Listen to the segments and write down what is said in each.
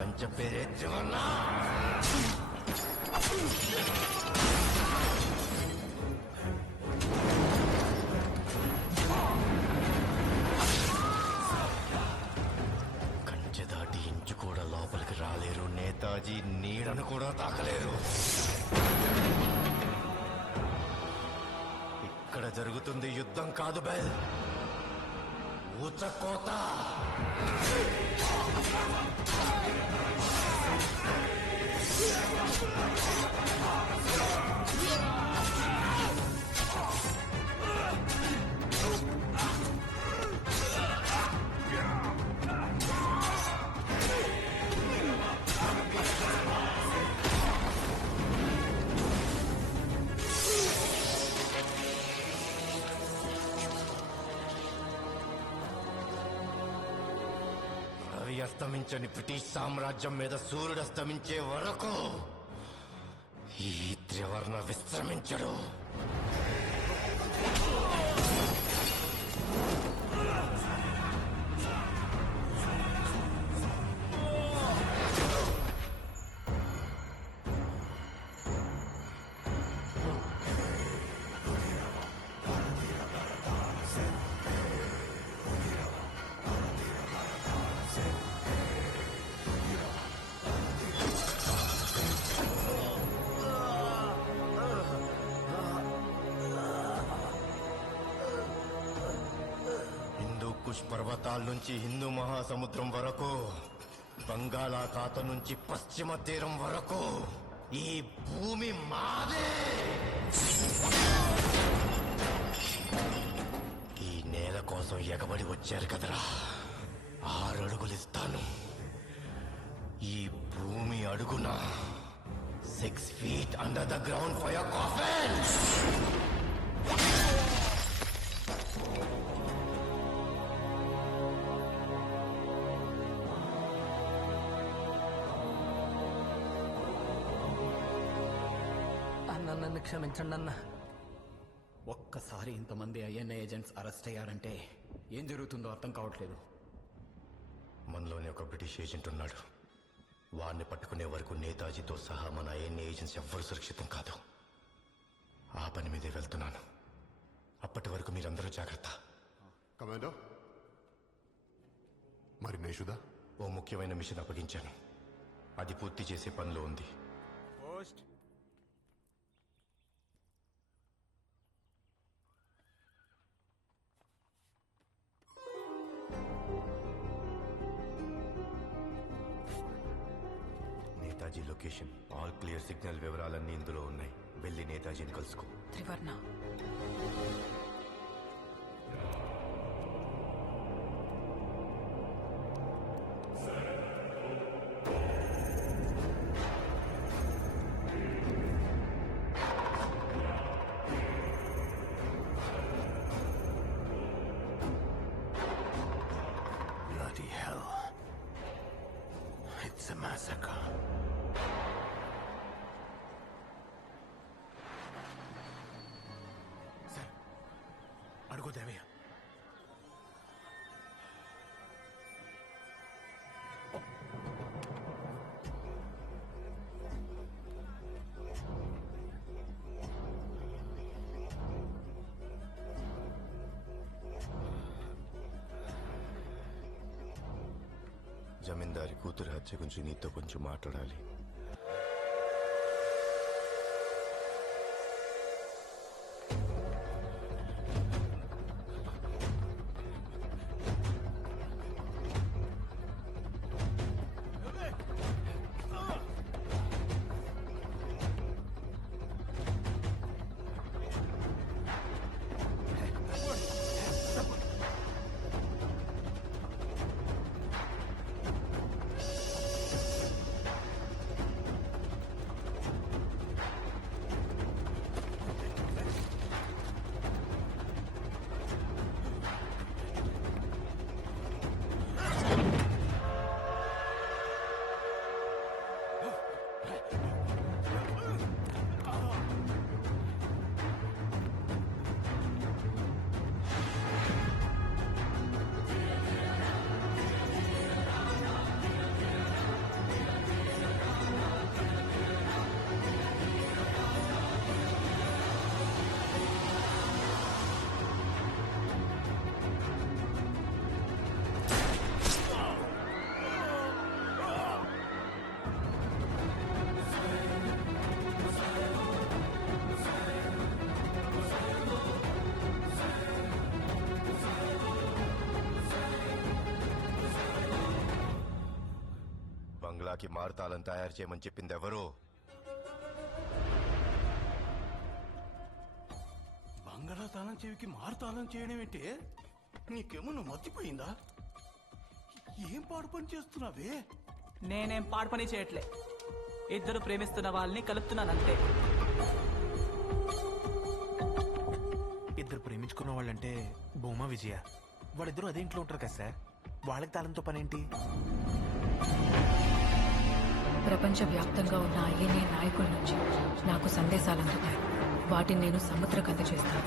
చెప్పేదే జీవన్న కంచె దాటి ఇంచు కూడా లోపలికి రాలేరు. నేతాజీ నీడను కూడా తాకలేరు. ఇక్కడ జరుగుతుంది యుద్ధం కాదు బెల్, ఊచకోత. అస్తమించని బ్రిటిష్ సామ్రాజ్యం మీద సూర్యుడు అస్తమించే వరకు ఈ త్రివర్ణ విశ్రమించడు. పర్వతాల నుంచి హిందూ మహాసముద్రం వరకు, బంగాళాఖాతం నుంచి పశ్చిమ తీరం వరకు ఈ భూమి మాదే. ఈ నేల కోసం ఎగబడి వచ్చారు కదరా, 6 అడుగులు ఇస్తాను. ఈ భూమి అడుగున 6 feet under the ground for your coffin. నన్ను క్షమించండి అన్న. ఒక్కసారి ఇంతమంది ఐఎన్ఐ ఏజెంట్స్ అరెస్ట్ అయ్యారంటే ఏం జరుగుతుందో అర్థం కావట్లేదు. మనలోని ఒక బ్రిటిష్ ఏజెంట్ ఉన్నాడు. వారిని పట్టుకునే వరకు నేతాజీతో సహా మన ఐఎన్ఐ ఏజెంట్స్ ఎవ్వరూ సురక్షితం కాదు. ఆ పని మీదే వెళ్తున్నాను. అప్పటి వరకు మీరందరూ జాగ్రత్త. కమాండో, మరి నేషుదా? ఓ ముఖ్యమైన మిషన్ అప్పగించాను. అది పూర్తి చేసే పనిలో ఉంది. Netaji location, all clear signal వివరాలన్నీ ఇందులో ఉన్నాయి. వెళ్ళి నేతాజీని కలుసుకో. త్రివర్ణ, Bloody hell. It's a massacre. అడుగు దేవయ్య. జమీందారి కూతురు హత్య గురించి నీతో కొంచెం మాట్లాడాలి. బంగ్లాకి మారుతాలను తయారు చేయమని చెప్పింది ఎవరు? బంగాళా తాళం చెవికి మారు తాళం చేయడం ఏంటి? నీకేమన్నా మర్చిపోయిందా? ఏం పాడు పని చేస్తున్నావే? నేనేం పాడు పని చేయట్లే, ఇద్దరు ప్రేమిస్తున్న వాళ్ళని కలుపుతున్నాను అంతే. ఇద్దరు ప్రేమించుకున్న వాళ్ళంటే భూమా విజయ వాళ్ళిద్దరూ అదే ఇంట్లో ఉంటారు కదా సార్, వాళ్ళకి తాళంతో పనేంటి? ప్రపంచవ్యాప్తంగా ఉన్న ఐఎన్ఏ నాయకుల నుంచి నాకు సందేశాలు అందుతాయి. వాటిని నేను సముద్రకు అందజేస్తాను.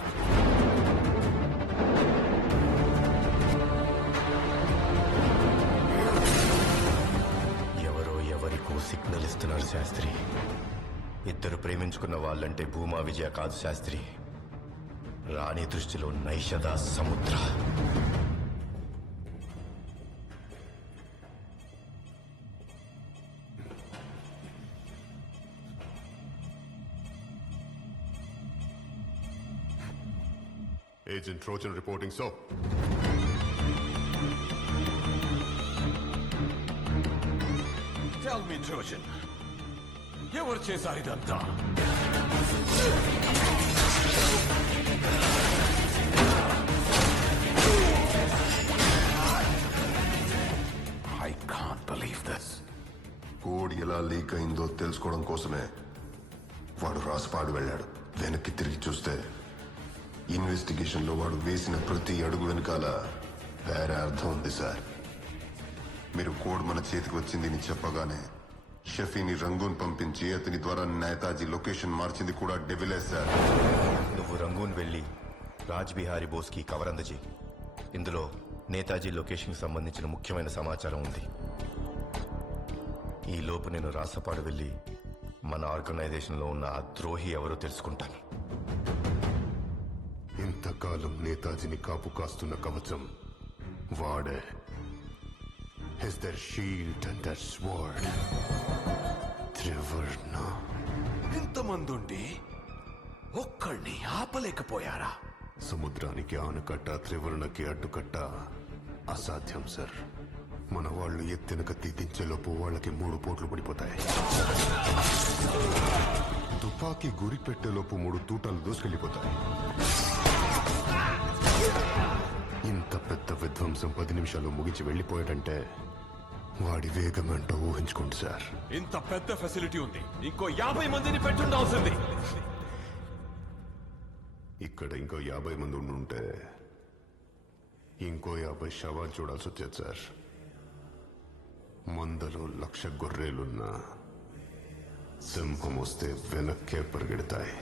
ఎవరో ఎవరికో సిగ్నల్ ఇస్తున్నారు శాస్త్రి. ఇద్దరు ప్రేమించుకున్న వాళ్ళంటే భూమా విజయ కాదు శాస్త్రి, రాణి దృష్టిలో నైషద సముద్ర. Agent Trojan reporting so. Tell me, Trojan, ఎవరు చేశారు ఇదంతా? I can't believe this. Code ఎలా లీక్ అయిందో తెలుసుకోవడం కోసమే వాడు రాసపాడు వెళ్ళాడు. వెనక్కి తిరిగి చూస్తే ఇన్వెస్టిగేషన్ లో వాడు వేసిన ప్రతి అడుగు వెనకాల వేరే అర్థం ఉంది సార్. మీరు కోడ్ మన చేతికి వచ్చింది చెప్పగానే షఫీని రంగూన్ పంపించి అతని ద్వారా నేతాజీ లొకేషన్ మార్చింది కూడా డెవిలే సార్. నువ్వు రంగూన్ వెళ్ళి రాజ్ బిహారీ బోస్కి కవర్ అందజేయి. ఇందులో నేతాజీ లొకేషన్కి సంబంధించిన ముఖ్యమైన సమాచారం ఉంది. ఈ లోపు నేను రాసపాడు వెళ్ళి మన ఆర్గనైజేషన్లో ఉన్న ఆ ద్రోహి ఎవరో తెలుసుకుంటాను. ఇంతకాలం నేతాజీని కాపు కాస్తున్న కవచం వాడే. Is their shield and their sword. త్రివర్ణ. ఇంతమందుండి ఒక్కడిని ఆపలేకపోయారా? సముద్రానికి ఆనకట్ట, త్రివర్ణకి అడ్డుకట్ట అసాధ్యం సార్. మన వాళ్ళు ఎత్తిన కత్తి దించేలోపు వాళ్ళకి 3 పోట్లు పడిపోతాయి. తుపాకీ గురి పెట్టేలోపు 3 తూటాలు దూసుకెళ్లిపోతాయి. ఇంత పెద్ద విధ్వంసం 10 నిమిషాల్లో ముగించి వెళ్ళిపోయాడంటే వాడి వేగమేంటో ఊహించుకోండి సార్. ఇంత పెద్ద ఫెసిలిటీ ఉంది, ఇంకో 50 మందిని పెట్టుండాల్సింది. ఇక్కడ ఇంకో 50 మంది ఉండుంటే ఇంకో 50 శవాలు చూడాల్సి వచ్చేది సార్. మందలో 1,00,000 గొర్రెలున్నా సింహం వస్తే వెనక్కే పరిగెడతాయి.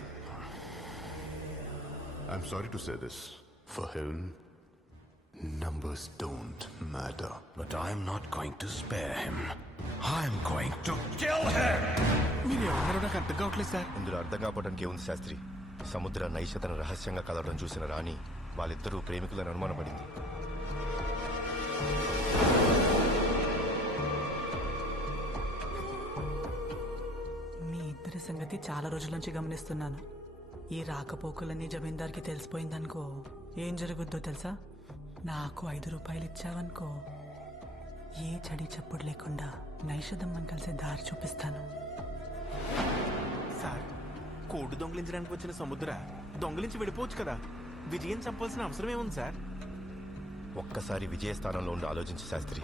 I'm sorry to say this. For him numbers don't matter. But I'm not going to spare him. I'm going to kill him. మీరు ఎవరో నాకు అర్థం కావట్లేదు సార్. ఇందులో అర్థం కావడానికి ఏముంది శాస్త్రి? సముద్ర నైషతను రహస్యంగా కలవడం చూసిన రాణి వాళ్ళిద్దరూ ప్రేమికులను అనుమానపడింది. మీ ఇద్దరి సంగతి చాలా రోజుల నుంచి గమనిస్తున్నాను. ఈ రాకపోకలన్నీ జమీందార్కి తెలిసిపోయిందనుకో ఏం జరుగుద్దో తెలుసా? నాకు 5 రూపాయలు ఇచ్చావనుకో ఏ చడి చప్పుడు లేకుండా నైషదమ్మని కలిసే దారి చూపిస్తాను. సార్, కోడి దొంగిలించడానికి వచ్చిన సముద్ర దొంగిలించి వెళ్ళిపోవచ్చు కదా, విజయం చంపాల్సిన అవసరం ఏముంది సార్? ఒక్కసారి విజయ స్థానంలో ఉండి ఆలోచించు శాస్త్రి.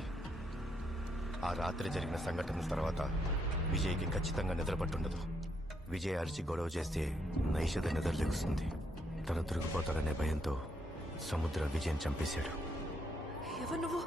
ఆ రాత్రి జరిగిన సంఘటనల తర్వాత విజయ్కి ఖచ్చితంగా నిద్రపట్టుండదు. విజయ్ అరిచి గొడవ చేస్తే నైషద నిద్ర లెగుస్తుంది. తన తిరిగిపోతాడనే భయంతో సముద్ర విజయం చంపేశాడు. ఎవరు నువ్వు?